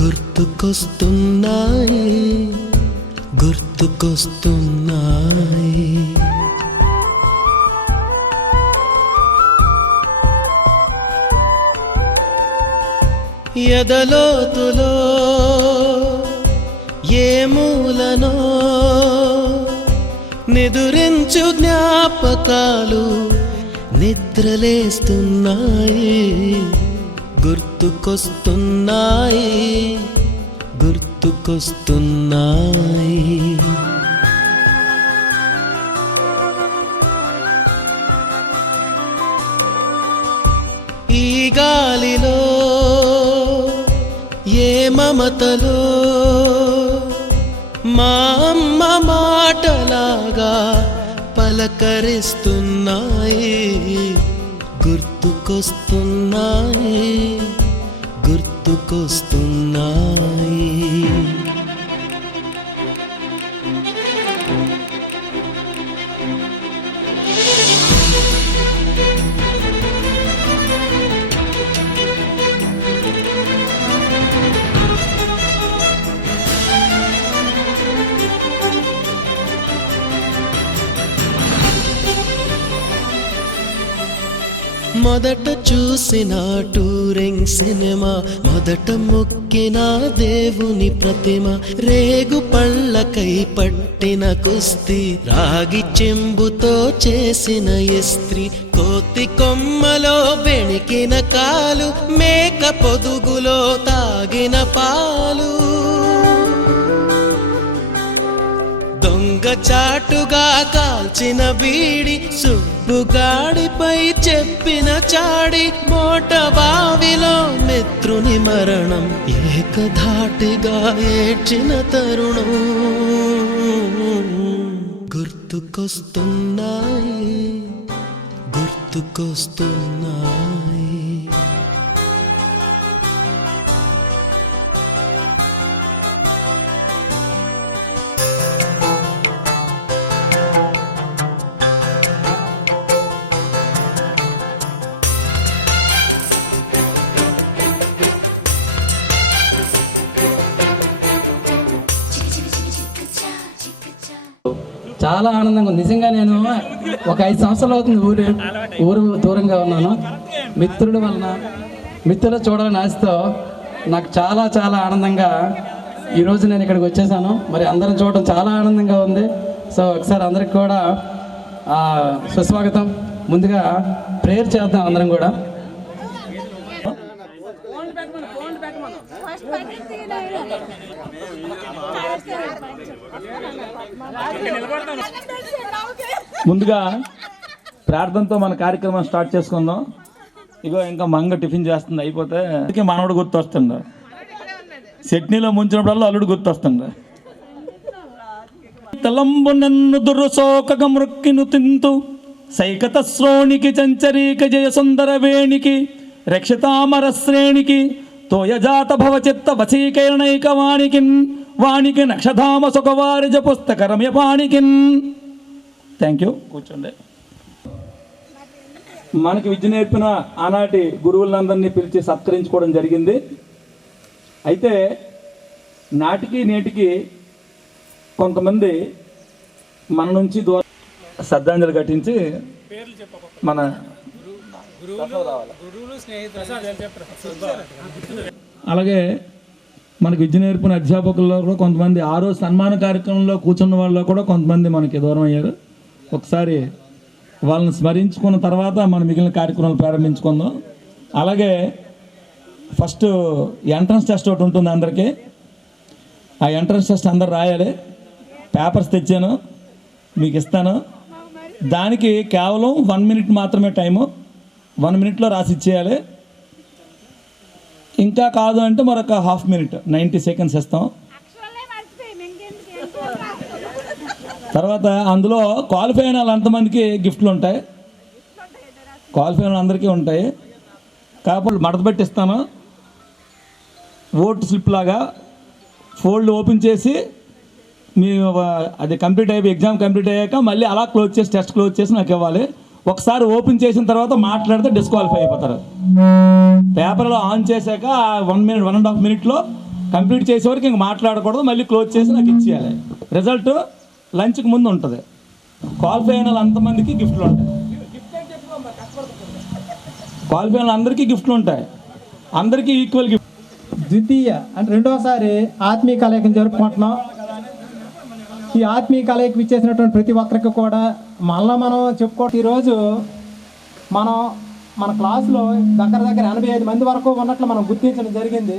గుర్తుకొస్తున్నాయి గుర్తుకొస్తున్నాయి ఎదలోతులో ఏ మూలనో నిదురించు జ్ఞాపకాలు నిద్రలేస్తున్నాయి గుర్తుకొస్తున్నాయి గుర్తుకొస్తున్నాయి ఈ గాలిలో ఏ మమతలో మా అమ్మ మాటలాగా పలకరిస్తున్నాయి గుర్తుకొస్తున్నాయి గుర్తుకొస్తున్నాయి మొదట చూసిన టూరింగ్ సినిమా మొదట మొక్కిన దేవుని ప్రతిమ రేగు పళ్ళకై పట్టిన కుస్తీ రాగి చెంబుతో చేసిన ఇస్త్రీ కోతి కొమ్మలో బెణికిన కాలు మేక పొదుగులో తాగిన పాలు దొంగ చాటుగా కాల్చిన బీడి సుబ్బుగాడిపై చెప్పిన చాడి మోట బావిలో మిత్రుని మరణం ఏకధాటిగా ఏడ్చిన తరుణం గుర్తుకొస్తున్నాయి గుర్తుకొస్తున్నాయి చాలా ఆనందంగా ఉంది నిజంగా. నేను ఒక 5 సంవత్సరాలు అవుతుంది ఊరు దూరంగా ఉన్నాను. మిత్రుల వలన మిత్రులు చూడాలని ఆశతో నాకు చాలా చాలా ఆనందంగా ఈరోజు నేను ఇక్కడికి వచ్చేసాను. మరి అందరం చూడడం చాలా ఆనందంగా ఉంది. సో ఒకసారి అందరికి కూడా సుస్వాగతం. ముందుగా ప్రేయర్ చేద్దాం అందరం కూడా. ముందుగా ప్రార్థనతో మన కార్యక్రమం స్టార్ట్ చేసుకుందాం. ఇగో ఇంకా మంగ టిఫిన్ చేస్తుంది, అయిపోతే మనవడు గుర్తొస్తుండ, చట్నీలో ముంచినప్పుడల్లా అల్లుడు గుర్తొస్తుండ. తలంబు నన్ను దుర్సోకగ మృక్కిను తింతు సైకత శ్రోణికి చంచరీక జయ సుందర వేణికి రక్షితామర శ్రేణికి తోయజాత భవచిత్త వశీకరణైక వాణికిన్ వాణికి నక్షధామ సుఖవారిజ పుస్తక రమ్యపాణికిన్. Thank you. కూర్చోండి. మనకి విద్య నేర్పిన ఆనాటి గురువులందరినీ పిలిచి సత్కరించుకోవడం జరిగింది. అయితే నాటికి నేటికి కొంతమంది మన నుంచి దూరం శ్రద్ధాంజలి ఘటించి మన అలాగే మనకి విద్య నేర్పిన అధ్యాపకుల్లో కూడా కొంతమంది ఆ రోజు సన్మాన కార్యక్రమంలో కూర్చున్న వాళ్ళు కూడా కొంతమంది మనకి దూరం అయ్యారు. ఒకసారి వాళ్ళని స్మరించుకున్న తర్వాత మనం మిగిలిన కార్యక్రమాలు ప్రారంభించుకుందాం. అలాగే ఫస్ట్ ఎంట్రన్స్ టెస్ట్ ఒకటి ఉంటుంది అందరికీ. ఆ ఎంట్రన్స్ టెస్ట్ అందరు రాయాలి. పేపర్స్ తెచ్చాను, మీకు ఇస్తాను. దానికి కేవలం 1 minute మాత్రమే టైము. 1 minuteలో రాసి ఇచ్చేయాలి. ఇంకా కాదు అంటే మరొక 1/2 minute 90 seconds ఇస్తాం. తర్వాత అందులో క్వాలిఫై అయిన వాళ్ళంతమందికి గిఫ్ట్లు ఉంటాయి. క్వాలిఫై అయిన అందరికీ ఉంటాయి. కాకపోతే మడత పెట్టిస్తాను. ఓట్ స్లిప్ లాగా ఫోల్డ్ ఓపెన్ చేసి మీ అది కంప్లీట్ అయిపోయి ఎగ్జామ్ కంప్లీట్ అయ్యాక మళ్ళీ అలా క్లోజ్ చేసి టెస్ట్ క్లోజ్ చేసి నాకు ఇవ్వాలి. ఒకసారి ఓపెన్ చేసిన తర్వాత మాట్లాడితే డిస్క్వాలిఫై అయిపోతారు. పేపర్లో ఆన్ చేశాక 1 minute 1.5 minute కంప్లీట్ చేసే వరకు ఇంక మాట్లాడకూడదు. మళ్ళీ క్లోజ్ చేసి నాకు ఇచ్చేయాలి. రిజల్ట్ లంచ్కి ముందు ఉంటుంది. క్వాలిఫై అయిన అంతమందికి గిఫ్ట్లు ఉంటాయి. క్వాలిఫై అయిన అందరికీ గిఫ్ట్లు ఉంటాయి. అందరికీ ఈక్వల్ గిఫ్ట్. ద్వితీయ అంటే రెండవసారి ఆత్మీయ కలయికను జరుపుకుంటున్నాం. ఈ ఆత్మీయ కలయిక ఇచ్చేసినటువంటి ప్రతి ఒక్కరికి కూడా మళ్ళీ మనం చెప్పుకోవడం, ఈరోజు మన క్లాసులో దగ్గర 85 మంది వరకు ఉన్నట్లు మనం గుర్తించడం జరిగింది.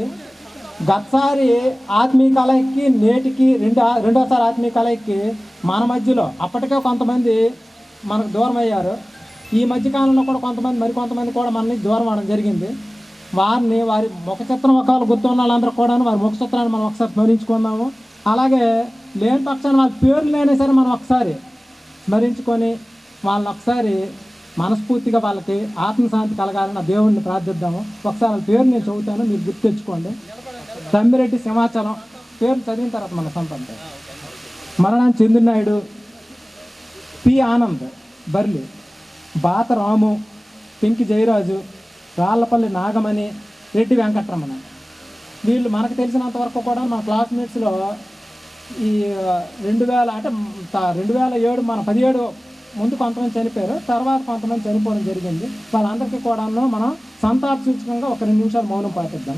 గతసారి ఆత్మీయ కలయికకి నేటికి రెండోసారి ఆత్మీయ కలయికకి మన మధ్యలో అప్పటికే కొంతమంది మనకు దూరం అయ్యారు. ఈ మధ్యకాలంలో కూడా మరికొంతమంది కూడా మనని దూరం అవడం జరిగింది. వారి ముఖ చిత్రం ఒకవేళ గుర్తున్న వాళ్ళందరూ కూడా వారి ముఖ చిత్రాన్ని మనం ఒకసారి స్మరించుకుందాము. అలాగే లేని పక్షాన్ని వాళ్ళ పేర్లు అయినా సరే మనం ఒకసారి స్మరించుకొని వాళ్ళని ఒకసారి మనస్ఫూర్తిగా వాళ్ళకి ఆత్మశాంతి కలగాలని దేవుడిని ప్రార్థిద్దాము. ఒకసారి వాళ్ళ పేరు నేను చదువుతాను, మీరు గుర్తు తెచ్చుకోండి. తమ్మిరెడ్డి సింహాచలం పేరు చదివిన తర్వాత మన సంపద. మరణాన్ని చంద్రనాయుడు, పి ఆనంద్ బర్లి, బాత రాము, పెంకి జయరాజు, రాళ్లపల్లి నాగమణి, రెడ్డి వెంకటరమణ. వీళ్ళు మనకు తెలిసినంత వరకు కూడా మన క్లాస్మేట్స్లో ఈ 2007 మన 17 ముందు కొంతమంది చనిపోయారు, తర్వాత కొంతమంది చనిపోవడం జరిగింది. వాళ్ళందరికీ కూడా మనం సంతాప సూచకంగా ఒక 2 నిమిషాలు మౌనం పాటిద్దాం.